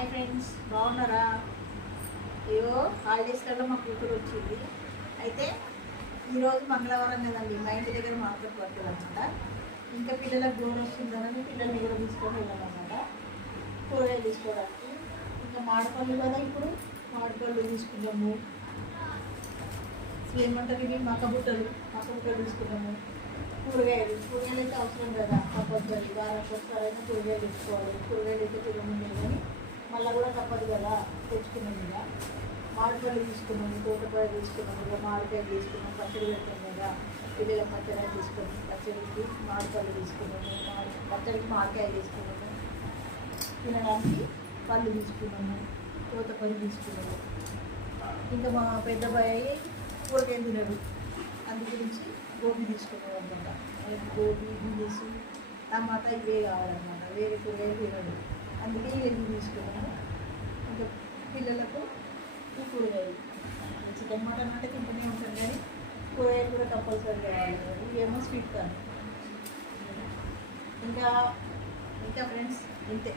Hi friends, బాగున్నారా? ఏవో holidays కల్లా మా కూతురు వచ్చింది. అయితే ఈరోజు మంగళవారం కదండి, మా ఇంటి దగ్గర మార్కెట్ పడుతుంది అనమాట. ఇంకా పిల్లలకు గోరు వస్తుందని పిల్లల్ని కూడా తీసుకొని వెళ్ళామన్నమాట కూరగాయలు తీసుకోవడానికి. ఇంకా మామిడిపళ్ళు కదా, ఇప్పుడు మామిడిపళ్ళు తీసుకున్నాము. ఏమంటారు ఇవి మక్కబుట్టలు తీసుకున్నాము. కూరగాయలు అయితే అవసరం కదా, కంపల్సరీ వారానికి ఒకసారైనా కూరగాయలు తీసుకోవాలి. కూరగాయలు అయితే తినముందే కానీ మళ్ళీ కూడా తప్పదు కదా, తెచ్చుకున్నాము. ఇక మామిడిపళ్ళు తీసుకున్నాము, తోటపాయ తీసుకున్నాము, ఇక మామిడికాయ తీసుకున్నాము. పచ్చడి పెడతాం కదా, పిల్లల పచ్చడి తీసుకున్నాము. పచ్చడికి మామిడిపళ్ళు తీసుకున్నాము, పచ్చడికి మామిడికాయ తీసుకున్నాము. తినడానికి పళ్ళు తీసుకున్నాము, తోటపళ్ళు తీసుకున్నాము. ఇంకా మా పెద్ద అబ్బాయి కూరగాయలు తినడు, అందు గురించి గోబీ తీసుకున్నాం అనమాట. గోబీ, బీన్స్, టమాటా ఇవే కావాలన్నమాట. వేరే కూరగాయలు తినడు, అందుకే ఇవన్నీ తీసుకున్నాము. ఇంకా పిల్లలకు కూరగాయలు చికెన్ మటన్ అంటే తింటూనే ఉంటాం, కానీ కూరగాయలు కూడా కంపల్సరీ కావాలి. ఇవేమో స్వీట్ కార్న్. ఇంకా ఫ్రెండ్స్ ఇంతే.